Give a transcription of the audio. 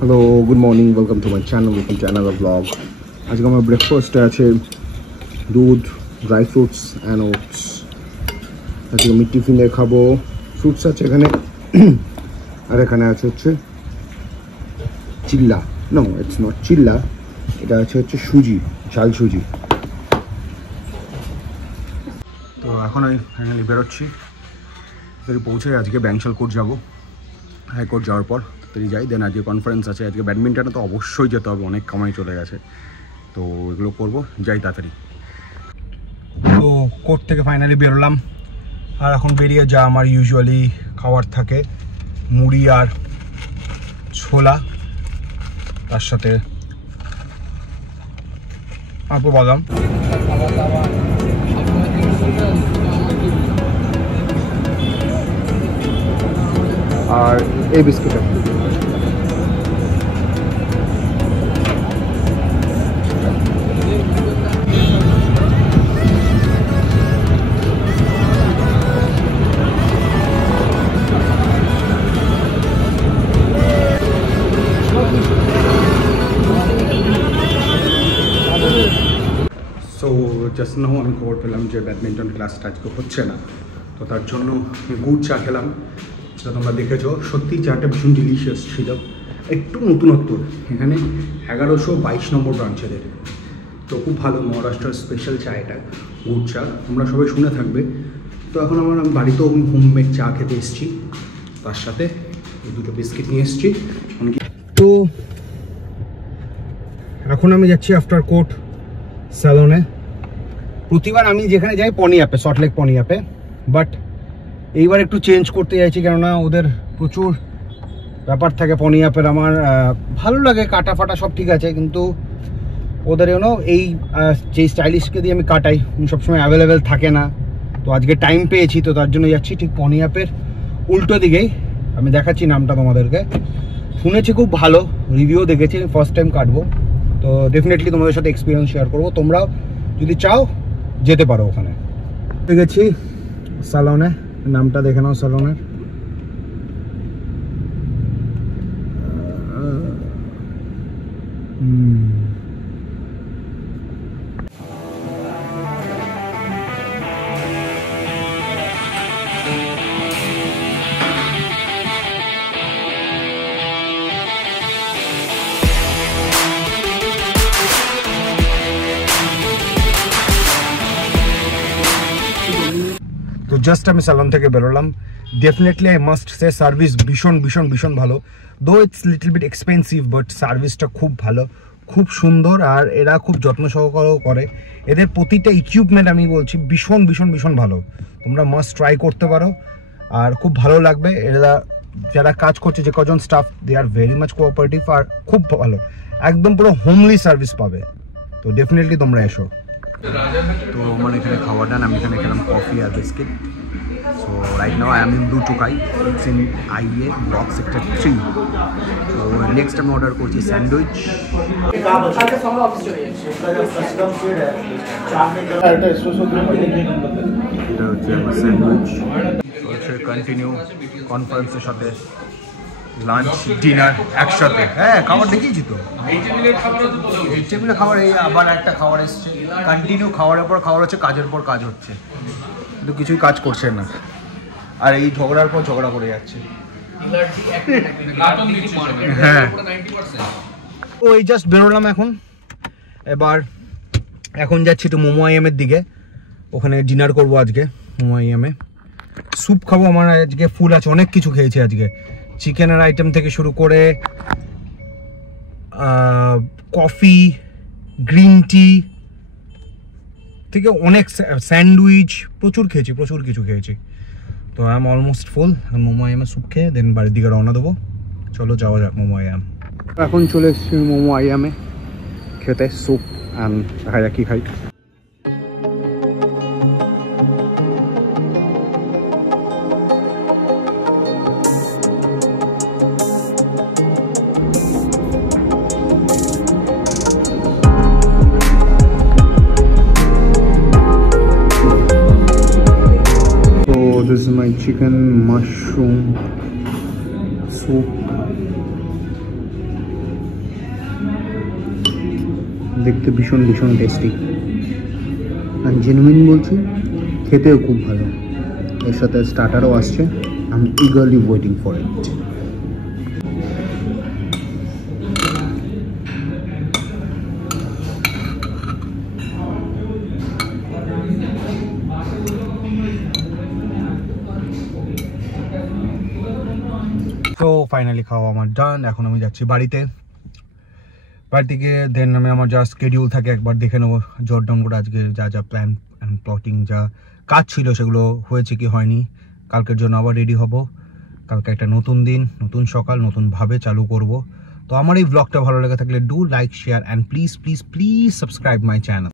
Hello, good morning, welcome to my channel, welcome to another blog. আজকে আমার ব্রেকফাস্টে আছে দুধ, ড্রাই ফ্রুটস অ্যান্ড ওটস। আজকে আমি টিফিনে খাবো ফ্রুটস আছে এখানে, আর এখানে আছে হচ্ছে চিল্লা, নো ইটস নট চিল্লা, এটা আছে হচ্ছে সুজি, ঝাল সুজি। তো এখন আমি ফাইনালি বেরোচ্ছি, পৌঁছে আজকে ব্যাংশাল কোর্ট যাবো, হাইকোর্ট যাওয়ার পর তাড়াতাড়ি যাই। দেন আজকে কনফারেন্স আছে, আজকে ব্যাডমিন্টনে তো অবশ্যই যেতে হবে, অনেক কামাই চলে গেছে, তো এগুলো করবো, যাই তাড়াতাড়ি। তো কোর্ট থেকে ফাইনালি বেরোলাম, আর এখন বেরিয়ে যা আমার ইউজুয়ালি খাবার থাকে, মুড়ি আর ছোলা, তার সাথে আপু বাদাম। আর এই বিস্কুটটা সো জাস্ট নাও আমি খবর পেলাম যে ব্যাডমিন্টন ক্লাসটা আজকে হচ্ছে না, তো তার জন্য গুড় চা খেলাম, যেটা তোমরা দেখেছো। সত্যি চাটা ভীষণ ডিলিশিয়াস ছিল, একটু নতুনত্ব। এখানে 1122 নম্বর ব্রাঞ্চ এদের, তো খুব ভালো মহারাষ্ট্রের স্পেশাল চা এটা, গুড় চা, তোমরা সবাই শুনে থাকবে। তো এখন আমি বাড়িতেও হোমমেড চা খেতে এসেছি, তার সাথে দুটো বিস্কিট নিয়ে এসেছি। তো এখন আমি যাচ্ছি আফটার কোর্ট স্যালনে। প্রতিবার আমি যেখানে যাই পনি অ্যাপে, সল্টলেক পনি অ্যাপে, বাট এইবার একটু চেঞ্জ করতে চাইছি, কেননা ওদের প্রচুর ব্যাপার থাকে পনি অ্যাপের। আমার ভালো লাগে, কাটা ফাটা সব ঠিক আছে, কিন্তু ওদের এই যে স্টাইলিশকে দিয়ে আমি কাটাই, সবসময় অ্যাভেলেবেল থাকে না। তো আজকে টাইম পেয়েছি, তো তার জন্য যাচ্ছি ঠিক পনি অ্যাপের উল্টো দিকেই। আমি দেখাচ্ছি নামটা তোমাদেরকে, শুনেছি খুব ভালো, রিভিউ দেখেছি, ফার্স্ট টাইম কাটবো, তো ডেফিনেটলি তোমাদের সাথে এক্সপিরিয়েন্স শেয়ার করবো। তোমরাও যদি চাও যেতে পারো ওখানে। গেছি স্যালনে, নামটা দেখে নাও স্যালনের। তো জাস্ট আমি স্যালন থেকে বেরোলাম। Definitely I must say service ভীষণ ভীষণ ভীষণ ভালো, though it's little bit expensive, but সার্ভিসটা খুব ভালো, খুব সুন্দর, আর এরা খুব যত্ন সহকারেও করে। এদের প্রতিটা ইকুইপমেন্ট আমি বলছি ভীষণ ভীষণ ভীষণ ভালো, তোমরা মাস্ট ট্রাই করতে পারো, আর খুব ভালো লাগবে। এরা যারা কাজ করছে, যে কজন staff, they are very much cooperative, আর খুব ভালো, একদম পুরো হোমলি সার্ভিস পাবে। তো ডেফিনেটলি তোমরা এসো। তো আমার এখানে খাওয়া ডান, আমি এখানে খেলাম কফি আর biscuit. So right now I am in blue Tokai, it's in IA block sector 3। তো নেক্সট আমি অর্ডার করছি স্যান্ডউইচ। এটা হচ্ছে আমার স্যান্ডউইচ। হচ্ছে কন্টিনিউ কনফারেন্সের সাথে লাঞ্চ ডিনার একসাথে। হ্যাঁ, খাবার দেখিয়েছি তো, এই টেবিলে খাবার। এই আবার একটা খাবার এসছে, কন্টিনিউ খাবারের পর খাবার হচ্ছে, কাজের পর কাজ হচ্ছে, কিন্তু কিছুই কাজ করছে না, আর এই ঝগড়ার পর ঝগড়া করে যাচ্ছে। হ্যাঁ, ও এই জাস্ট বেরোলাম এখন, এবার এখন যাচ্ছি একটু মোমো আইএমের দিকে, ওখানে ডিনার করবো আজকে মোমো আইএমে। স্যুপ খাবো, আমার আজকে ফুল আছে, অনেক কিছু খেয়েছি আজকে, চিকেনের আইটেম থেকে শুরু করে কফি, গ্রিন টি থেকে অনেক স্যান্ডউইচ, প্রচুর খেয়েছি, প্রচুর কিছু খেয়েছি। তো I am almost full. Momo আইএমে স্যুপ খেয়ে দেন বাড়ির দিকে রওনা দেবো। চলো যাওয়া যাক মোমো আইএম। এখন চলে এসেছি মোমো আইএমে খেতে স্যুপ, অ্যান্ড দেখা যাক কী খাই। This is my chicken mushroom soup. দেখতে ভীষণ ভীষণ টেস্টি, আমি জেনুইন বলছি, খেতেও খুব ভালো। এর সাথে স্টার্টারও আসছে, I am eagerly waiting for it. তো ফাইনালি খাওয়া আমার ডান। এখন আমি যাচ্ছি বাড়ি থেকে, দেন আমি আমার যা স্কেডিউল থাকে একবার দেখে নেবো, জট ডাউন করে আজকে যা যা প্ল্যান অ্যান্ড প্লটিং যা কাজ ছিল সেগুলো হয়েছে কি হয়নি। কালকের জন্য আবার রেডি হব। কালকে একটা নতুন দিন, নতুন সকাল, নতুনভাবে চালু করব। তো আমার এই ব্লগটা ভালো লেগে থাকলে do like, share and please please please subscribe my channel.